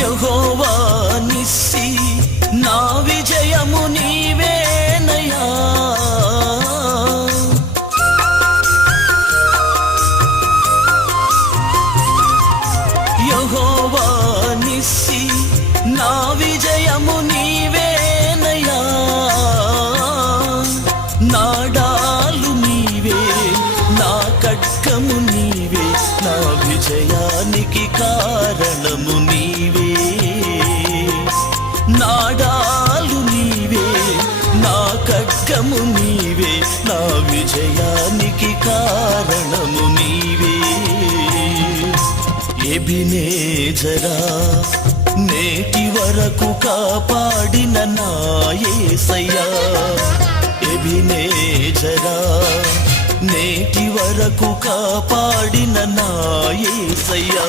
యెహోవా నిస్సి నా విజయము నీవేనయ్యా. యెహోవా నిస్సి నా విజయము నీవేనయ్యా. నా డాలు నీవే, నా ఖడ్గము నీవే, నా విజయానికి కారణము నీవే. నా డాలు నీవే, నా ఖడ్గము నీవే, నా విజయానికి కారణము నీవే. ఎబినేజరా నేటి వరకు కాపాడిన నా యేసయ్యా. ఎబినేజరా నేటి వరకు కాపాడిన నా యేసయ్యా.